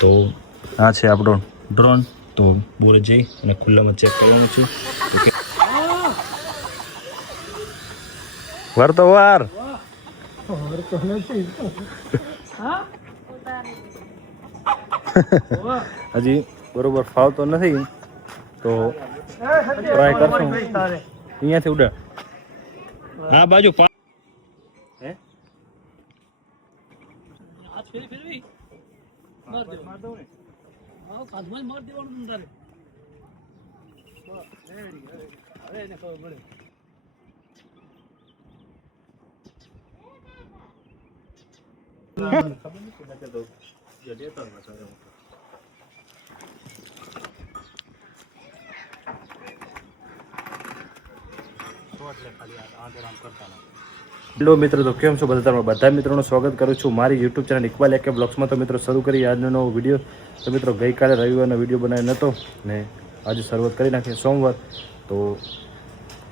તો આ છે આપણો ડ્રોન. તો બોરે જઈ અને ખુલ્લામાં ચેક કરવાનું છું. ઓકે, વાર તો વાર હજી બરોબર ફાવતો નથી, તો ટ્રાય કરશું. અહીંયાથી ઉડા આ બાજુ હે હેલો મિત્રો, તો કેમ છો બધા મિત્રોનું સ્વાગત કરું છું મારી યુટ્યુબ ચેનલ ઇકબાલ એકે બ્લોગ્સમાં. તો મિત્રો શરૂ કરી આજનો નવો વિડીયો. તો મિત્રો ગઈકાલે રવિવારનો વિડીયો બનાવ્યો નહોતો ને આજે શરૂઆત કરી નાખીએ સોમવાર. તો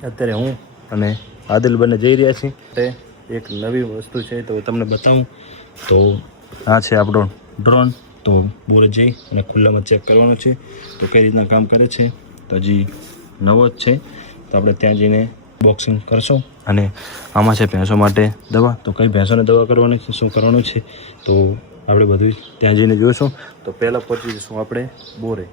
અત્યારે હું અને આદિલ બંને જઈ રહ્યા છીએ. તે એક નવી વસ્તુ છે તો તમને બતાવું. તો આ છે આપણો ડ્રોન. તો બોરે જઈ અને ખુલ્લામાં ચેક કરવાનું છે તો કઈ રીતના કામ કરે છે. તો હજી નવો જ છે, તો આપણે ત્યાં જઈને બોક્સિંગ કરશું. અને આમાં છે ભેંસો માટે દવા. તો કઈ ભેંસોને દવા કરવાની છે, શું કરવાનું છે, તો આપણે બધું ત્યાં જઈને જોઈશું. તો પહેલાં પહોંચી જઈશું આપણે બોરે.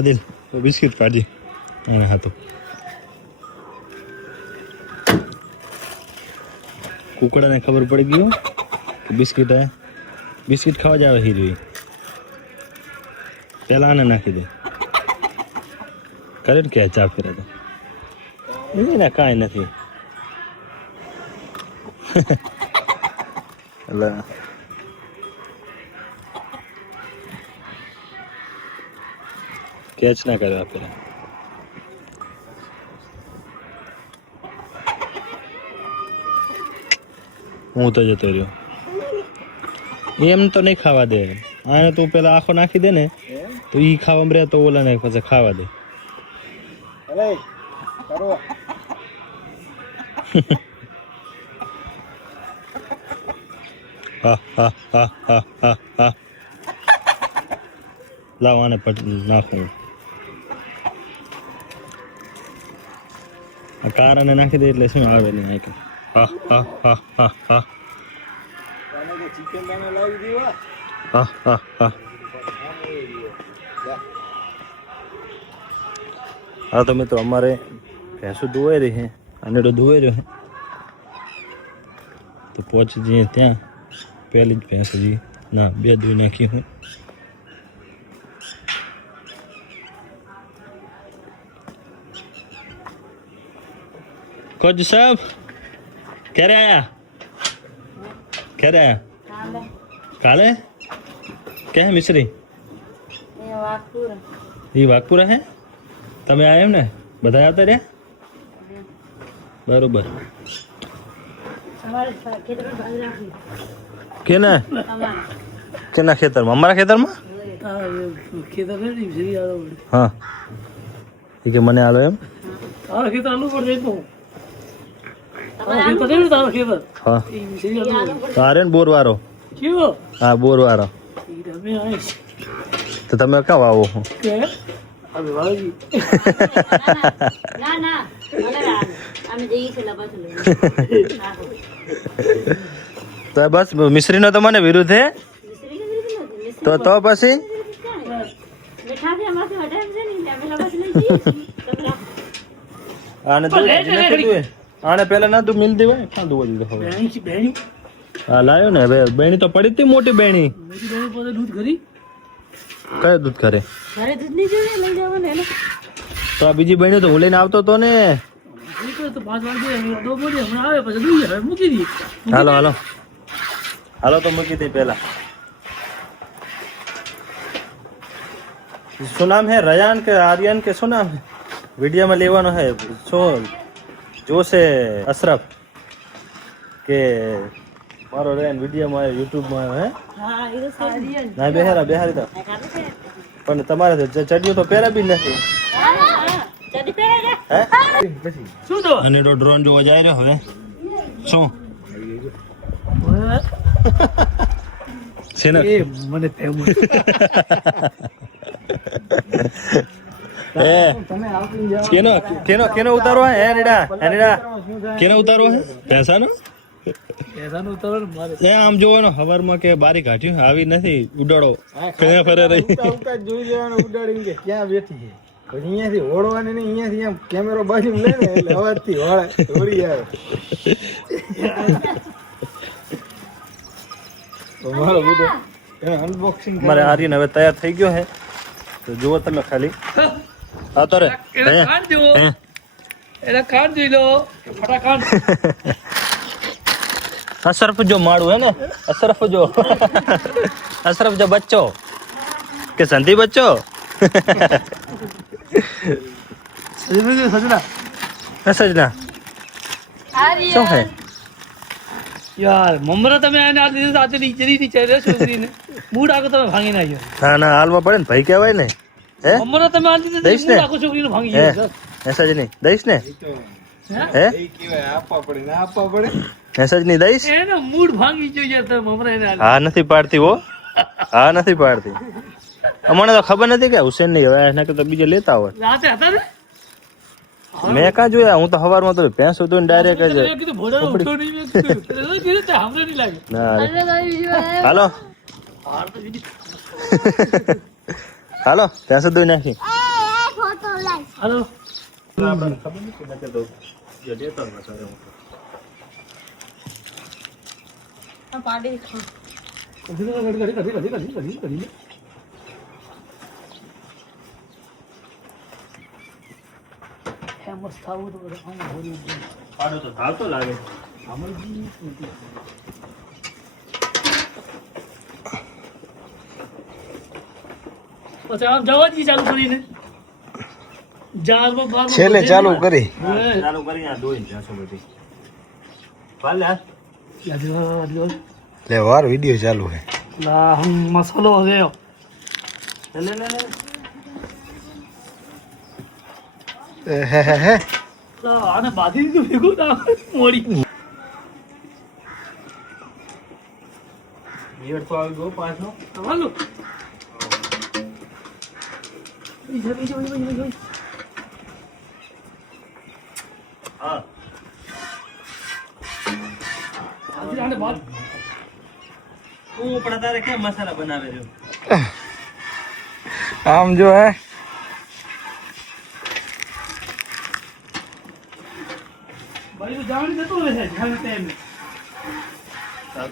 આદિલ બિસ્કિટ પાડજે. અને હા, તો કુકડાને ખબર પડી ગયું કે બિસ્કિટ ખાવા જ આવે હીરી. પેલા આને નાખી દે. કરે કે ચા ફેરા તો ના કાંઈ નથી. એટલે કેચ ના કર્યો પેલા. હું તો જતો રહ્યો. એમ તો નહીં ખાવા દે. આને તું પેલા આખો નાખી દે ને તો ઈ ખાવા મળે તો ઓલા ને પછી ખાવા દે. હા હા હા હા હા હા. લાવ આને નાખું. આ કાર અને નાખી દે એટલે શું આવે ને નાખે. હા હા હા હા હા હા હા હા. હા તો મિત્રો અમારે ભેંસો ધોવાઈ રહી છે, આનેડો ધોવાઈ રહ્યો છે. તો પહોંચી જઈએ ત્યાં. પહેલી જ ભેંસ હજી ના 2 ધોઈ નાખી હું. કોચ સાહેબ ક્યારે આયા? કાલે ક્યાં મિશ્રી? એ વાઘપુરા હે. તમે આયા એમ ને? બધા આવતા રહ્યા બરોબર. કેના ખેતરમાં? અમારા ખેતરમાં. હા, એ કે મને આલો એમ. તારે ને બોરવારો. હા, બોરવારો. તો તમે ક્યાં વાવો? તો બસ મિશ્રી નો તો મને વિરુદ્ધ હે. તો પછી આને આને પેલા ના તું મિલ દેવાય. ક્યાં દોવા દીધો હવે? હા લાયો ને. હવે બેણી તો પડી હતી, મોટી બેણી. કયો દૂધ કરે? તો આ બીજી બેણી તો હું લઈને આવતો હતો ને. હાલો હાલો હાલો, તો મૂકી દઈ પેલા. શું નામ है रयान के आर्यन के શું નામ है वीडियो में लेવાનો है શું જોશે અશરફ કે મારો રયાન વિડીયો માં આવ્યો યુટ્યુબ માં આવ્યો હે હા એ તો આર્યન ના બેહારી તો પણ તમારે ચડ્યું તો પહેરા બી નથી ચડી પહેરે હે શું તો અને તો ડ્રોન જોવા જાય રહ્યો હવે શું છે ને એ મને ફેમસ તમે આપી જાઓ કેનો ઉતારવો હે હેનડા કેનો ઉતારવો હે પૈસાનો એસાનું ઉતારો મારે એ આમ જોવાનો હવારમાં કે બારી કાઢ્યું આવી નથી ઉડાડો કયા ફરે રહી ઉતા જોઈ લેવાનું ઉડાડીને કે ક્યાં બેઠી છે પછી અહીંયાથી ઓળવાની નહીં અહીંયાથી આમ કેમેરો બાજુ લે ને એટલે અવાજથી ઓળે દોડી આવે મારો વિડિયો એને અનબોક્સિંગ મારે આર્યન હવે તૈયાર થઈ ગયો હે તો જુઓ તમે ખાલી આ તો રે એને ખાન જો એને ખાન જોઈ લો ફટાકાન અશરફ જો માડું હે ને અશરફ જો બચ્ચો કે સંધી બચ્ચો સજના શું હે યાર મમરા તમે આને આ દીધું આતે નીચેની નીચે રે છોકરીને મૂડ આખો તમે ભાંગી નાખ્યો ના હાલમાં પડે ને ભાઈ કહેવાય ને હે મમરા તમે આ દીધું દઈશ ને? મૂડ આખો છોકરીને ભાંગી હે ગયો મેસેજ નહીં દઈશ ને હે મેસેજ નહીં દઈશ એને મૂડ ભાંગી ગયો યાર તમે મમરા એને હા નથી પાડતી હો હા નથી પાડતી અમને તો ખબર નથી કે હુસેન નહીં હવે એના કરતા બીજે લેતા હોય રાતે હતા ને મેં કાં જોયા હું તો સવારમાં તો ભેંસ ઉધોઈને ડાયરેક્ટ જ મેં કીધું ભોળાનો ઉઠો નહીં મેં કીધું કીધું તે હામરે નહીં લાગે ના હાલો હાલો ભેંસ ધોઈ નાખી હાલો ફેમસ થવું તો પાડો તો થાવતો લાગે પછી આમ જવા દી ચાલુ કરીને જારમાં બારમાં છેલ્લે ચાલુ કરી ચાલુ કરી આ દોઈ ભેંસો બધી પાલે લે વાર વિડિયો ચાલુ હે લા હમ મસાલો ગયો લે હે લા આને બાધી દીધું ભેગું ના મોડી ઈયર તો આવી ગયો પાછો હાલો બીજો હા આને બાદ તું પણ તારે કેમ મસાલા બનાવે છે આમ જો હે ભાઈ તો જાણ જતો રહે છે જાણ ટાઈમ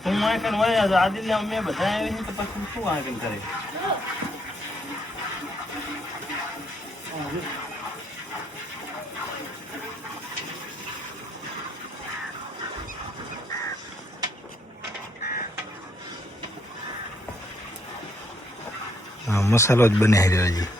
તું આ કન હોય આદિલ ને અમે બધા આવી છે તો પછી શું આગળ કરે હા મસાલો જ બને રહ્યો હજી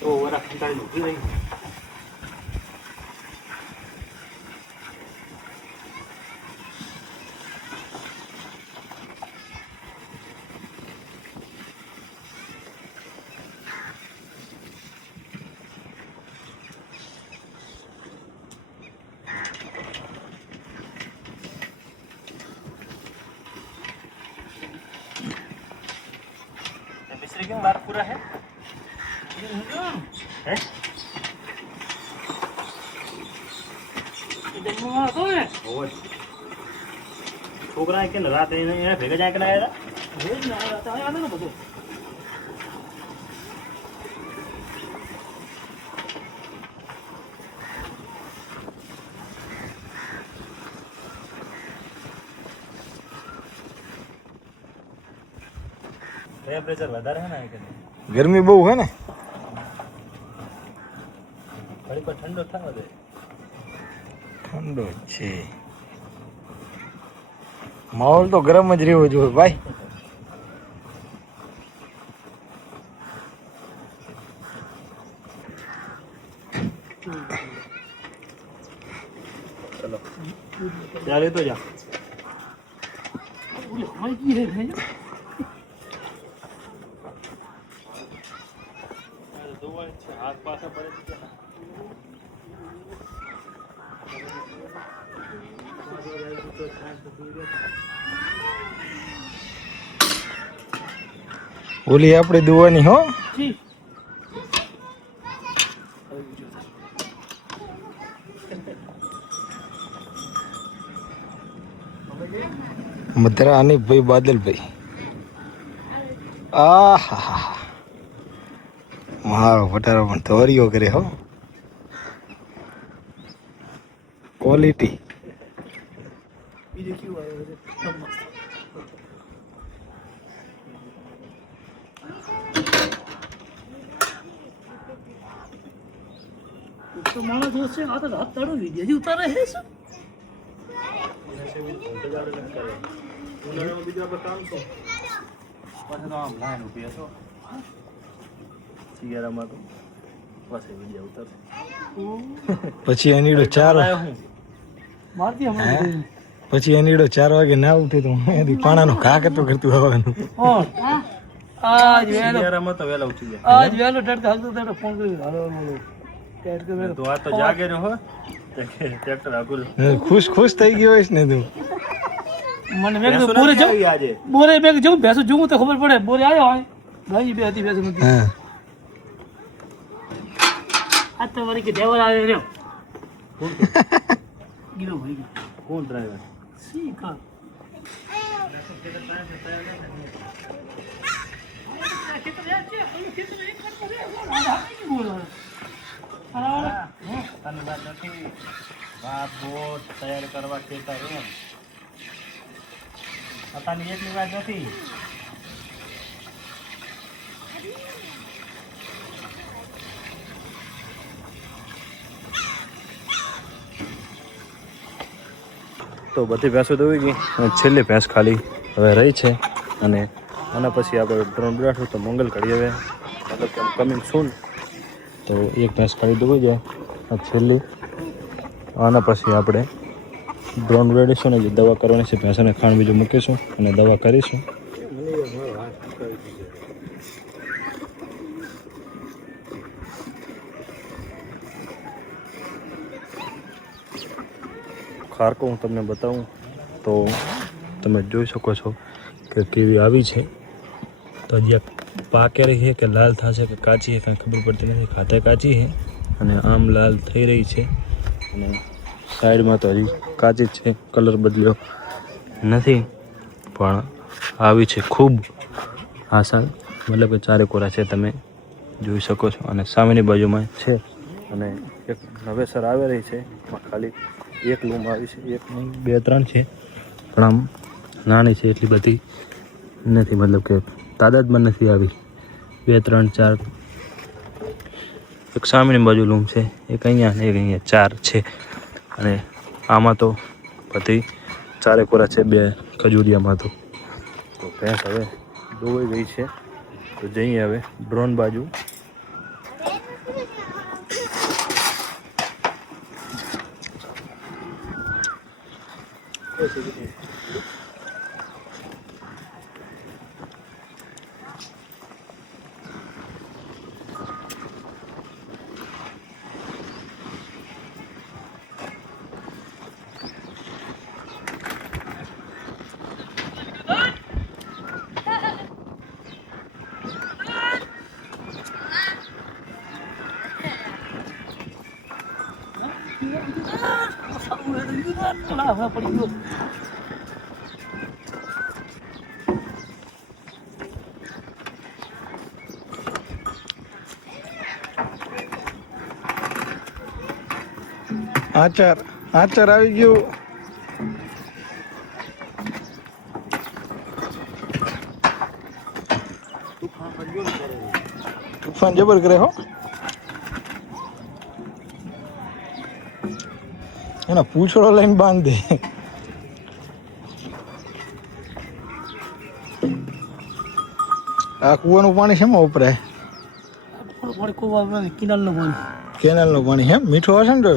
તો વરા કંટાળી ઉભી રહી मिस्त्री क्यों बार पूरा है हैं જમવા હતો ને ઓય છોકરા કે રાત એને ભેગા જાય કે ના આવ્યા હવે જ ના આવ્યા હતા આને બધું ટેમ્પરેચર વધારે હે ને કે ગરમી બહુ હે ને ઘડી પર ઠંડો થવા દે. ઠંડો જ છે. માહોલ તો ગરમ જ રહેવો જોઈએ ભાઈ. ચલો ત્યારે તો જા. હાથ પાછા પડે છે. ઓલી આપણે દુવાની હો. મધરા અને ભાઈ બાદલભાઈ. આહા મારો પટારો પણ ધોરીઓ કરે હો. ક્વોલિટી. તો માણસ જોશે આ તો રાત દાડો વિદેશી ઉતારે છે શું? પાછા તો આમ લાઈન ઊભી હશો શિયાળામાં તો પાછા વિડીયો ઉતરશે. પછી એનીડો 4 મારતી હમણાં પછી એનીડો 4 વાગે ના ઉઠે તો એની પાણાનો ઘા કરતું કરતું આવવાનું. આજ વેલો શિયાળામાં તો વહેલા ઉઠી જાય. આજ વેલો ટડકા હાલતો તો ફોન કરી હાલો બોલો તો આ તો જાગે ને હો ટ્રેક્ટર આગળ ખુશ થઈ ગયો હોઈશ ને તું. મને મેં કીધું બોરે જાઉં આજે બોરે મેં કીધું ભેંસો જોઉં તો ખબર પડે બોરે આવ્યો હોય ભાઈ બે હતી ભેંસો નથી હા આ તો વળી કે ડેવર આવે રહ્યો ગીરો ભાઈ ગયો કોણ ડ્રાઈવર? સી કા તને વાત નથી વાત બોટ તૈયાર કરવા કહેતા એમ પોતાની એટલી વાત નથી. તો બધી ભેંસો દોઈ ગઈ અને છેલ્લી ભેંસ ખાલી હવે રહી છે અને આના પછી આપણે ડ્રોન ઉડાડશું તો મંગલ ઘડી હવે મતલબ કે કમિંગ સૂન તો એક ભેંસ ખાલી દોઈ જાય આ છેલ્લી આના પછી આપણે ડ્રોન ઉડાડીશું ને જે દવા કરવાની છે ભેંસોને ખાણ બીજું મૂકીશું અને દવા કરીશું. ખારકો હું તમને બતાવું તો તમે જોઈ શકો છો કે કેવી આવી છે. તો હજી પાકે રહી છે કે લાલ થશે કે કાચી છે કાંઈ ખબર પડતી નથી. ખાતે કાચી છે અને આમ લાલ થઈ રહી છે અને સાઈડમાં તો હજી કાચી જ છે, કલર બદલ્યો નથી પણ આવી છે ખૂબ આસાન મતલબ કે ચારે કોરા છે તમે જોઈ શકો છો અને સામેની બાજુમાં છે અને એક નવેસર આવી રહી છે એમાં ખાલી એક લૂમ આવી છે, એક નહીં 2-3 છે પણ આમ નાની છે એટલી બધી નથી મતલબ કે તાદાદમાં નથી આવી 2-3-4 એક સામેની બાજુ લૂમ છે એક અહીંયા ને એક અહીંયા 4 છે અને આમાં તો બધી ચારે કોરા છે 2 ખજૂરિયામાં તો ભેંસ હવે દોવાઈ ગઈ છે તો જઈએ હવે ડ્રોન બાજુ. પડી ગયો આચાર આવી ગયું. તુફાન જબર કરે હો. એનો પૂંછડો લઈને બાંધ દે. આ કૂવાનું પાણી શેમાં વપરાય? કિનાલનું પાણી. કેનાલનું પાણી એમ મીઠું હશે ને? તો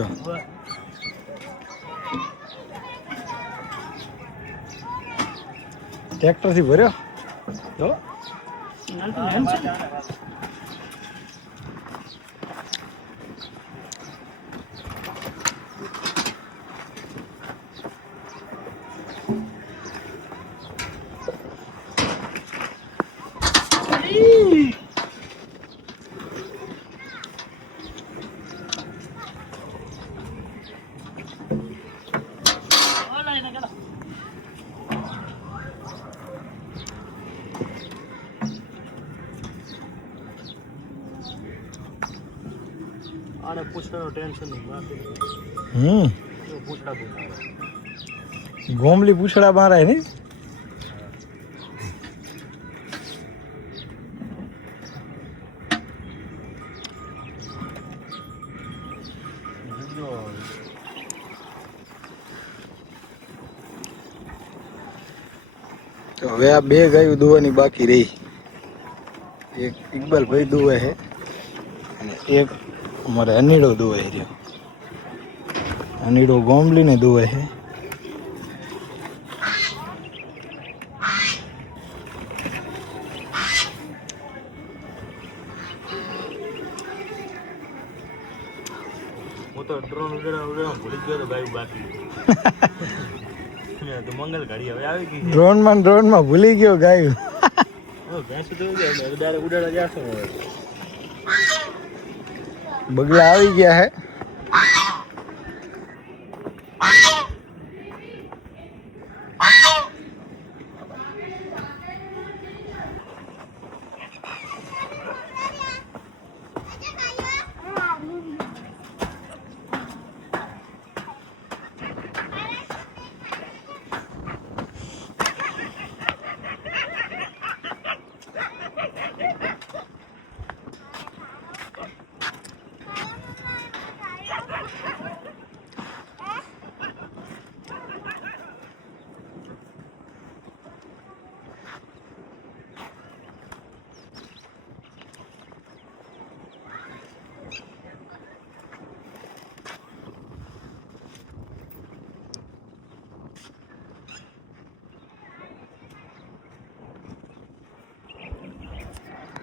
ટ્રેક્ટરથી ભર્યો તો કિનાલ તો લેન્ડ છે ને. આને પૂછવાનું ટેન્શન નહીં બાકી પૂછડા બહુ ગોમલી પૂછડા મારાય ને. તો હવે આ બે ગાયું દોવાની બાકી રહી. એક ઇકબાલભાઈ દોવે છે અને એક અમારે અનીડો દોવે છે. અનીડો ગોમલીને દોવે છે. હું તો ડ્રોન ઉડાડવા ભૂલી ગયો તો ગાયું બાકી તો મંગલ ઘડી હવે આવી ગઈ ડ્રોનમાં ભૂલી ગયો ગાયું. ભેંસું તો ઉડાડવા જશો બગલા આવી ગયા હે.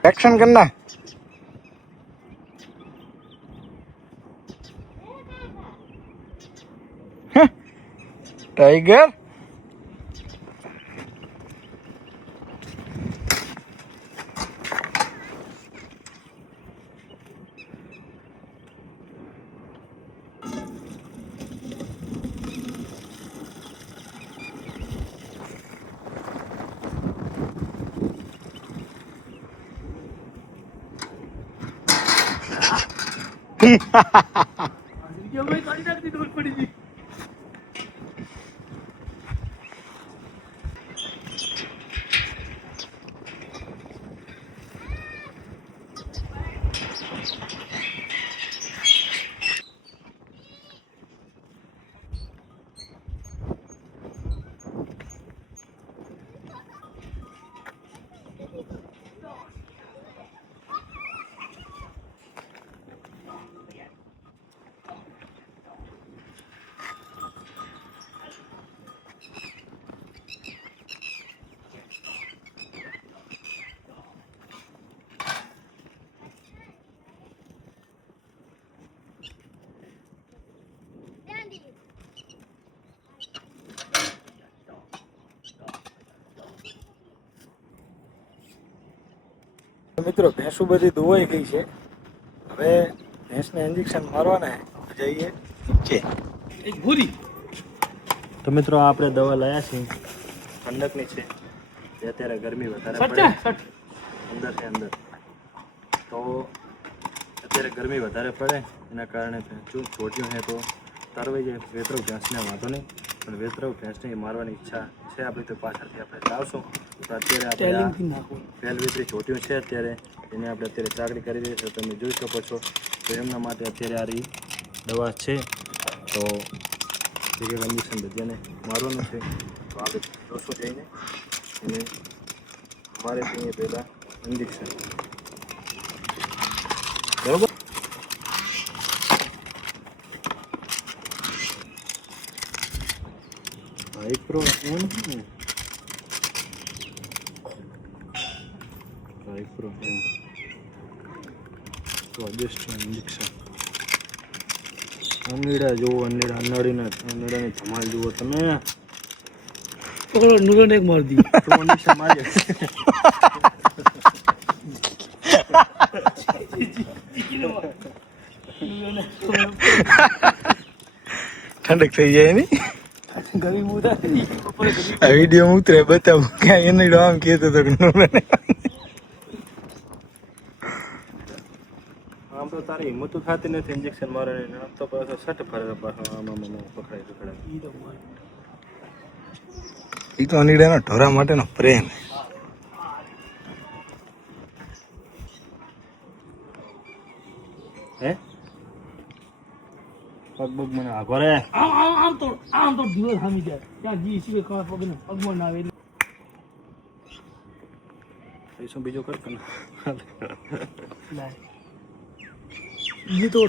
एक्शन करना. टाइगर મિત્રો ભેંસું બધી ધોવાઈ ગઈ છે. હવે ભેંસને ઇન્જેક્શન મારવાના છે. જઈએ નીચે. એક ભૂરી. તો મિત્રો આપણે દવા લાયા છીએ ઠંડકની છે જે અત્યારે ગરમી વધારે પડે અંદર છે અંદર તો અત્યારે ગરમી વધારે પડે એના કારણે ચોટ્યું છે તો તરવાઈ જાય. વેતરવ ભેંસને વાંધો નહીં પણ વેતરવ ભેંસને મારવાની ઈચ્છા છે આપણી તો પાછળથી આપણે લાવશું. તો અત્યારે આપણે પહેલ વેતરી ચોટ્યું છે અત્યારે એને આપણે અત્યારે ચાકડી કરી દઈએ છીએ. તમે જોઈ શકો છો તો એમના માટે અત્યારે આ દવા છે તો એક ઇન્જેક્શન બધાને મારવાનું છે. તો આપણે જોશું જઈને અને મારે ત્યાં પહેલાં ઇન્જેક્શન બરોબર. એક પ્રો એમ એક પ્રો એમ તો બેસ્ટ ઇન્જેક્શન. અનીડા જુઓ, અનીડાની ધમાલ જુઓ તમે. પકડો નુરન એક માર દી તો ઇન્જેક્શન મારી ઠંડક થઈ જાય ને. ગરીબ ઉતારી આ વિડીયો ઉતરે બતાવું કે એને આમ કહેતો હતો કે નુરને. આમ તો તારી હિંમત થતી નથી ઇન્જેક્શન મારવાની. આમ તો પાછો સટ ફરે પાછો આમ પકડાય. એ તો અનીડાના ઢોરા માટેનો પ્રેમ. હે પગ બગ મને આગો રે. આમ તો દિવસ સામી જાય ત્યાં જી સિવાય કાં પગ ને પગમાં ના આવે શું બીજો કર કે જી તો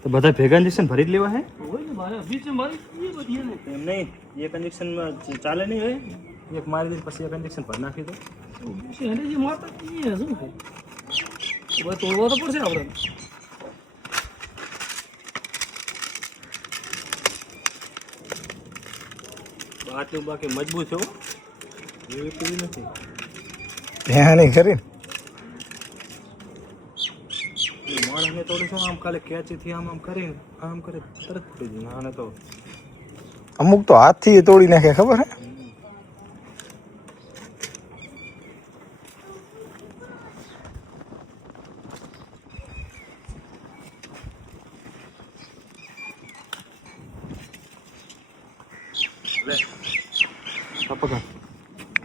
તો બધા ભેગા ઇન્જેક્શન ભરી જ લેવા હે. હોય ને મારે બીચ મારી એ બધી ને એમ નહીં, એક ઇન્જેક્શનમાં ચાલે નહીં હોય. એક મારી દે પછી એક ઇન્જેક્શન ભરી નાખી દો. એને જે મારતા એ શું છે હવે તોડવા તો પડશે આપણે. આટલું બાકી મજબૂત છે હો. એવી પીવી નથી. ત્યાં નહીં ખરી ને. માણસને થોડું શું આમ ખાલી ખેંચીથી આમ કરીને આમ કરે તરત પડી જાય. આને તો અમુક તો હાથથી તોડી નાખે ખબર હે. લે પકડ.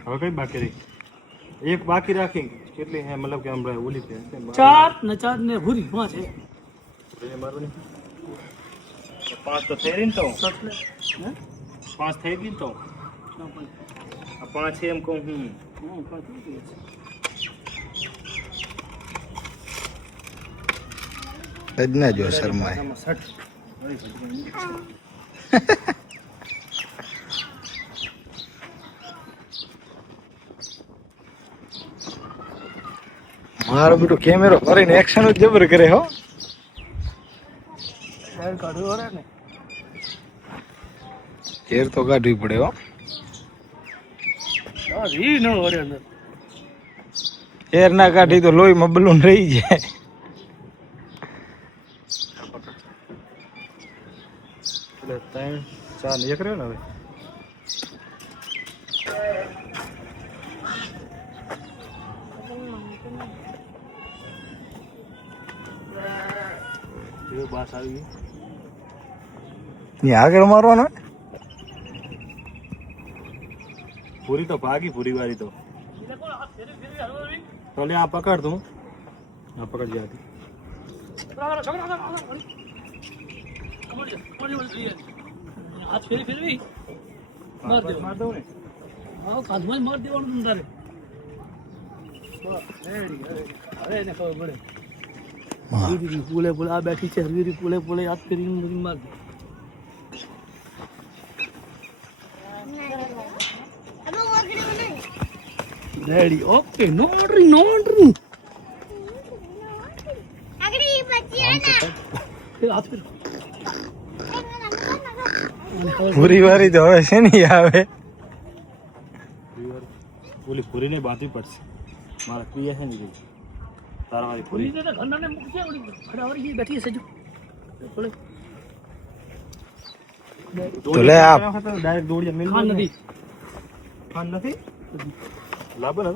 હવે કઈ બાકી રહી? એક બાકી રાખી. કેટલી હે મતલબ કે હમણાં ઓલી છે 4 ને ભૂરી 5 છે. મારવાની 5 તો થઈ રહી ને. તો 5 થઈ ગઈ ને. તો આ 5 છે એમ કહું હું. સજના જો શર્માય. આમાં 60 મારો બેટો કેમેરો ફરીને એક્શન જ જબર કરે હો. હેર કાઢ્યો રે ને હેર તો કાઢવી પડે હો. ઈ ન વરે અંદર હેર ના કાઢી તો લોહીમાં બલૂન રહી જાય. એટલે 3 4 એક રહ્યો ને. હવે બાસ આવી ગઈ. ત્યાં આગળ મારવાનો. પૂરી તો ભાગી. પૂરી વાળી તો લે આ પકડ તું. આ પકડ જા. હાથ ફેરવી માર દે. માર દઉં ને. હા કાધમાં માર દેવાનું તારે. હવે એને ખબર પડે. હરવીરી પુલે આ બેઠી છે. હરવીરી પુલે હાથ ફેરીને માર દે. Ready okay. નો ઓર્ડર હાથ ફેર. પૂરી વારી તો હવે છે નહીં આવે. ઓલી પૂરીને બાંધવી પડશે. મારા ક્રિયા છે નહીં તારા વાળી પૂરી. પૂરી તો ઘરનાને મૂકજે. ઓલી બેઠી છે જો બોલે તો લે આપ. ડાયરેક્ટ દોડીએ મિલ ખાન નથી. ખાન નથી લાભ ને.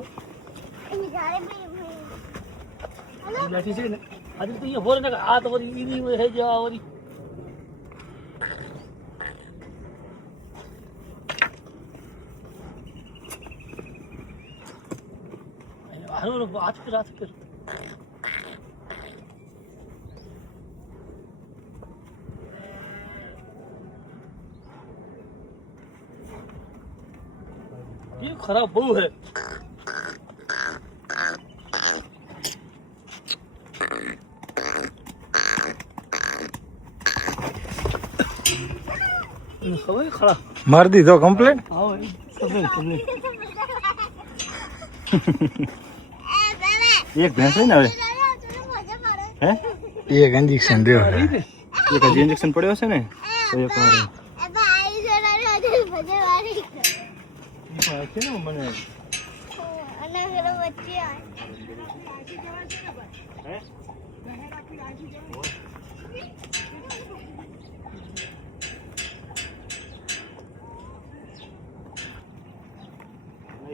બેઠી છે ને આજે તો અહીંયા બોલે ને આ તો વળી ઈની હોય હે જવા વળી હાલો હાથ પર હાથ પર. ये खराब बहु है खबर खड़ा માર દીધો કમ્પ્લેટ. आओ कम्प्लीट कम्प्लीट એક ભેંસ હોય ને હવે હે એક ઇન્જેક્શન દે. એક હજી ઇન્જેક્શન પડ્યો હશે ને તો એક વાર છે ને મને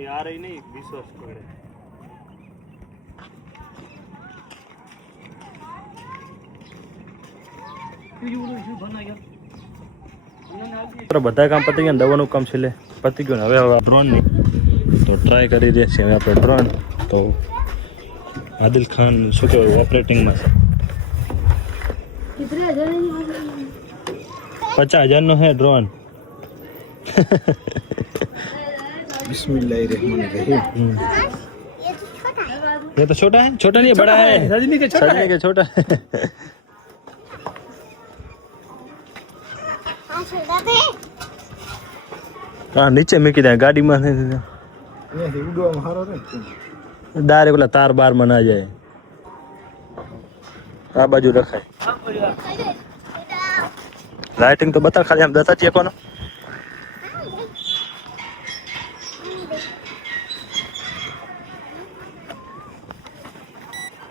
यार ही नहीं विश्वास पड़े બધા કામ પતી ગયા, દવાનું કામ છેલ્લે પતી ગયું ને હવે ડ્રોન ની તો ટ્રાય કરી રહ્યા છીએ હવે આપણે ડ્રોન. તો આદિલ ખાન શું કહેવાય ઓપરેટિંગમાં છે. 50,000 નો હે ડ્રોન. बिस्मिल्लाहिर्रहमानिर्रहीम. ये तो छोटा है, छोटा नहीं है, बड़ा है. रजनी के छोटा है के छोटा है. हाँ नीचे મૂકી દે ગાડીમાં અહીંયાથી ઉડવામાં સારો રહે. ડાયરેક્ટ ઓલા તાર બાર માં ના જાય. આ બાજુ રખાય. લાઇટિંગ તો બતા ખાલી આમ દતા ચેકવાનો.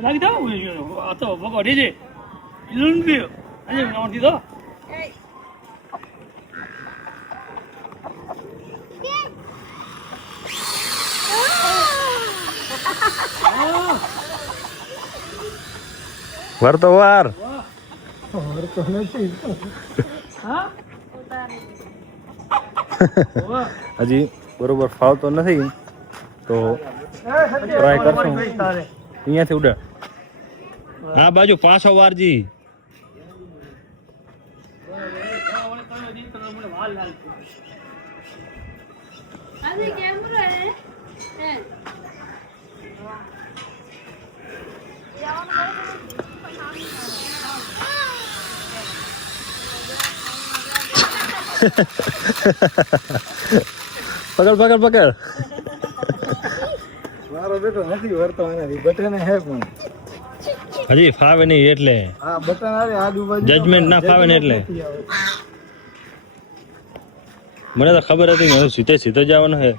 લાગી દો આ તો બગો ડીજે ઇલુન બી આજે નોંધી દો વાર તો વાર તો નથી. હા હજી બરોબર ફાવતો નથી તો ટ્રાય કરશું. અહીંયાથી ઉડે આ બાજુ પાછો વારજી. પકડ પકડ પકડ. મારો બેટો નથી વરતો આનાથી. બટન હે પણ હજી ફાવે નહીં એટલે આ બટન આવે આજુબાજુ જજમેન્ટ ના ફાવે ને એટલે મને તો ખબર હતી કે સીધે સીધો જવાનો છે.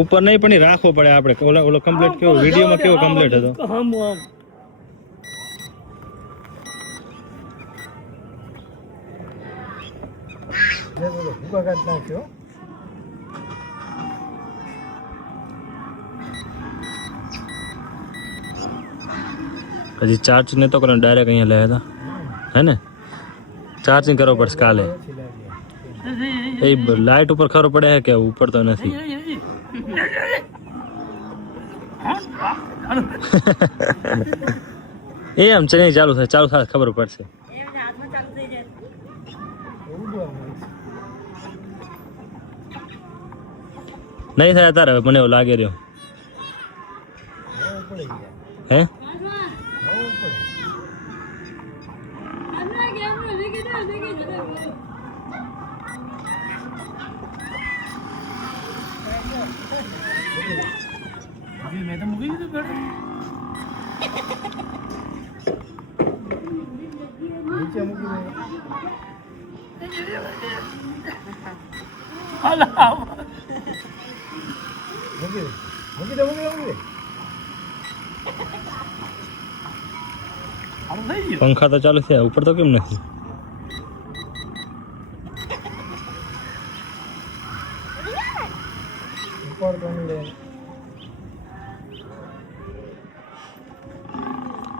ઉપર નહીં પણ ઈ રાખવો પડે આપણે. ઓલો કમ્પ્લીટ કેવો વિડીયોમાં કેવો કમ્પ્લીટ હતો. હમ હમ ભૂકા કાઢ નાખ્યો. હજી ચાર્જ નતો કરવાનો, ડાયરેક્ટ અહીંયા લાવ્યા હતા હે ને. ચાર્જિંગ કરવો પડશે કાલે. એ લાઇટ ઉપર ખબર પડે છે કે ઉપર તો નથી. એ આમ છે નહીં ચાલુ થાય ખબર પડશે. નહીં થાય તારે હવે મને એવું લાગે રહ્યો હે. मैं तो मूवी तो बैठ નીચે મૂકી દે. अल्लाह મૂકી દે મૂકી દે મૂકી દે. हम नहीं પંખા તો ચાલુ છે, ઉપર તો કેમ નથી? ઉપર તો નહીં લે.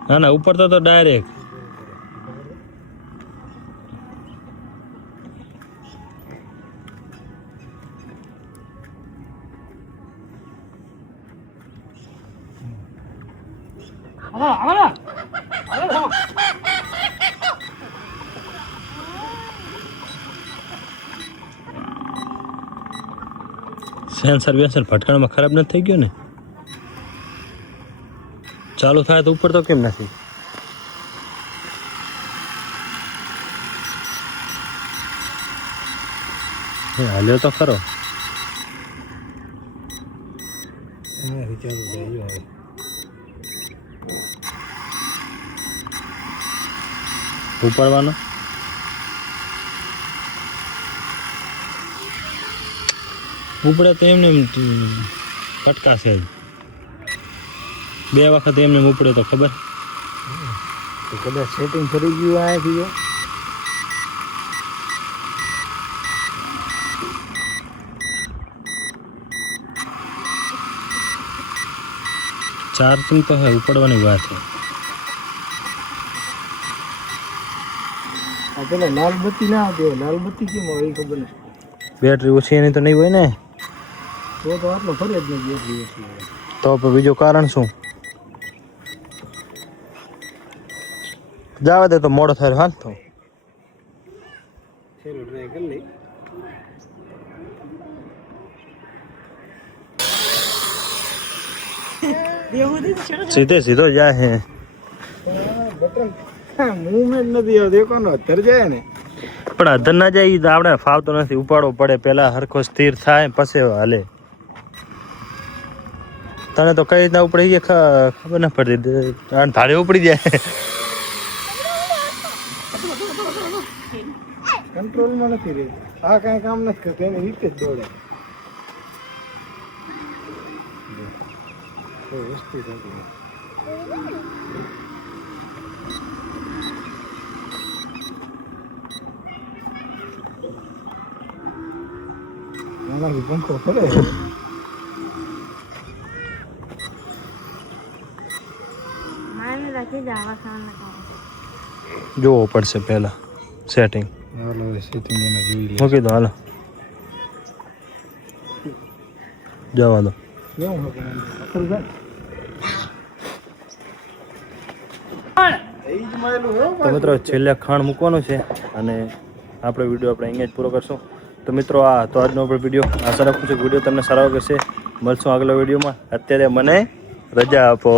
ના ના ઉપર તો ડાયરેક્ટ आला સેન્સર વેન્સર ભટકાણમાં ખરાબ નથી થઈ ગયો ને? ચાલુ થાય તો ઉપર તો કેમ નથી? હાલ્યો તો ખરો. ઉપાડવાનો ઉપડે તો એમને એમ કટકાશે જ. 2 વખત એમને એમ ઉપડે તો ખબર. તો કદાચ સેટિંગ ફરી ગયું આથી. ચાર્જિંગ તો હે, ઉપડવાની વાત છે. આ પેલા લાલ બત્તી ના આવતી હોય, લાલ બત્તી કેમ હોય એ ખબર નથી. બેટરી ઓછી એની તો નહીં હોય ને. તો આટલો ફરે જ નહીં બેટરી ઓછી હોય. તો પછી બીજું કારણ શું? જવા દે તો મોડો થાય. હાલ તો ચલો ટ્રાય કરી લઈ. સીધે સીધો જાય હે. બટન મૂવમેન્ટ નથી આવતી. કોનો અત્તર જાય ને પણ અધર ના જાય ઈ તો આપણે ફાવતો નથી. ઉપાડવો પડે પેલા, હરખો સ્થિર થાય પછી હાલે. તને તો કઈ રીતના ઉપડી જાય ખબર ના પડતી. ધારે ઉપડી જાય. કંટ્રોલમાં નથી રહી. આ કાંઈ કામ નથી કરતું, એની રીતે જ દોડે. વસ્તી થતી આનાથી પંખો ફરે. જોવો પડશે પહેલા સેટિંગ. હાલો સેટિંગ એને જોઈ લે. મૂકી દો હાલો, જવા દો. કેવું હતું અસર જાય. તો મિત્રો છેલ્લે ખાણ મૂકવાનું છે અને આપણો વિડીયો આપણે અહીંયા જ પૂરો કરશું. તો મિત્રો આ હતો આજનો આપણો વિડીયો. આશા રાખું છું વિડીયો તમને સારો લાગશે. મળશું આગલા વિડીયોમાં. અત્યારે મને રજા આપો.